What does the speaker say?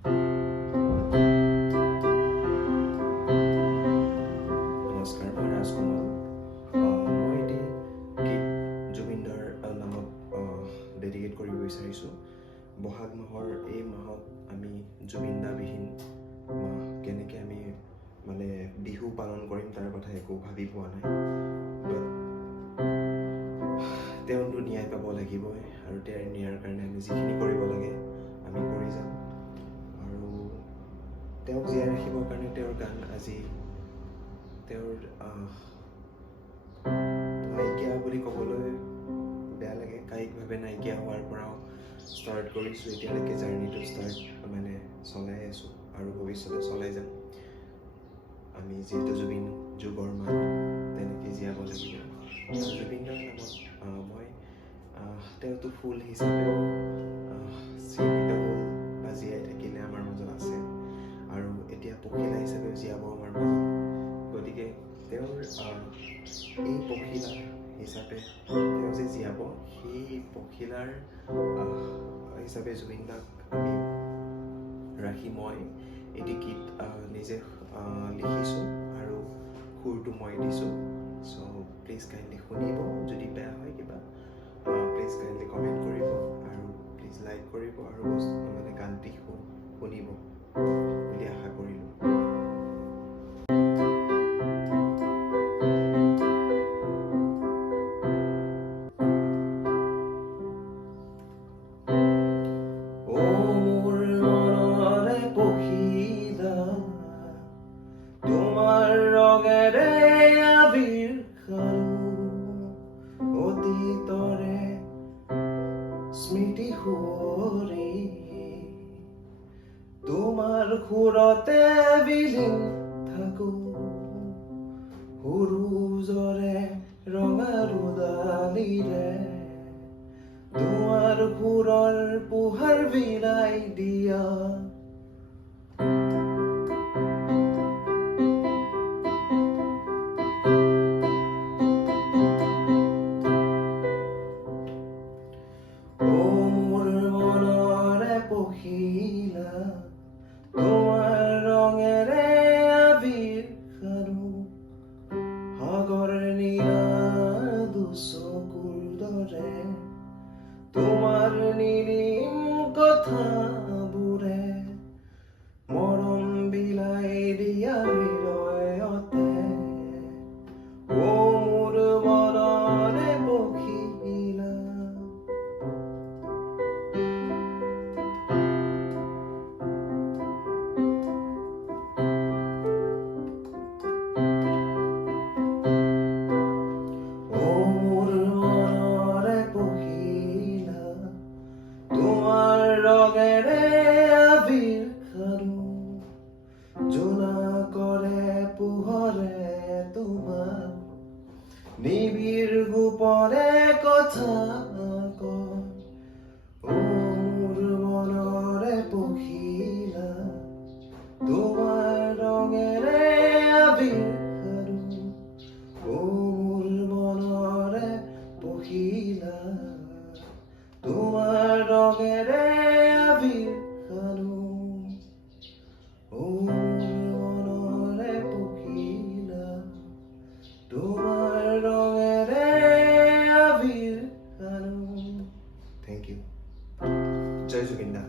নমস্কাৰ, মই ৰাজকুমাৰ। মই এটি গীত জুবিনদাৰ নামত ডেডিকেট কৰিব বিচাৰিছোঁ। বহাগ মাহৰ এই মাহত আমি জুবিনদাবিহীন মাহ কেনেকৈ আমি বিহু পালন কৰিম তাৰ কথা একো ভাবি পোৱা নাই। বাট তেওঁতো ন্যায় পাব লাগিবই, আৰু তেওঁৰ ন্যায়ৰ কাৰণে আমি যিখিনি কৰিব লাগে আমি কৰি যাম। আৰু তেওঁক জীয়াই ৰাখিবৰ কাৰণে তেওঁৰ গান আজি তেওঁৰ নাইকিয়া বুলি ক'বলৈ বেয়া লাগে, কায়িকভাৱে নাইকিয়া হোৱাৰ পৰাও ষ্টাৰ্ট কৰিছোঁ, এতিয়ালৈকে জাৰ্ণিটো চলাই আছোঁ আৰু ভৱিষ্যতে চলাই যাম। আমি যিহেতু জুবিন যুগৰ মানুহ, তেনেকৈ জীয়াব লাগিব। জুবিনদাৰ নামত মই তেওঁতো ফুল হিচাপেও চিহ্নিত হ'ল বা জীয়াই থাকিলে আমাৰ মাজত আছে, আৰু এতিয়া পখিলা হিচাপেও জীয়াব আমাৰ মাজত। গতিকে তেওঁৰ এই পখিলা হিচাপে তেওঁ যে জীয়াব, সেই পখিলাৰ হিচাপে জুবিনদাক আমি ৰাখি মই এটি গীত নিজে লিখিছোঁ আৰু সুৰটো মই দিছোঁ। চ' প্লিজ কাইণ্ডলি শুনিব। যদি বেয়া হয় কিবা, প্লিজ কাইণ্ডলি কমেণ্ট কৰিব, আৰু প্লিজ লাইক কৰিব, আৰু গানটি শুনিব বুলি আশা কৰিলোঁ। তোমাৰ ৰঙেৰে আবিৰ খালো, অতীতৰে স্মৃতি সোঁৱৰি, তোমাৰ সুৰতে বিলীন থাকো, সুৰুজৰে ৰঙা ৰুদালিৰে তোমাৰ সুৰৰ পোহাৰ বিলাই দিয়া। পখিলা, তোমাৰ ৰঙেৰে আবিৰ খালো, সাগৰ নীলা দুচকুৰ দৰে, তোমাৰ নিৰিম কথাবোৰে মৰম বিলাই দিয়া হৃদয়তে। মোৰ মনৰে পখিলা, তোমাৰ ৰঙেৰে আবিৰ খালো, জোনাকৰে পোহৰে তোমাৰ নিবিড় গোপনে কথা কয়। মোৰ মনৰে পখিলা, তোমাৰ ৰঙেৰে আবিৰ খালো, মোৰ মনৰে পখিলা, তোমাৰ ৰঙেৰে আবিৰ খালো, মনৰে পখিলা, তোমাৰ ৰঙেৰে আবিৰ খালো। Thank you. জয় জুবিন দা।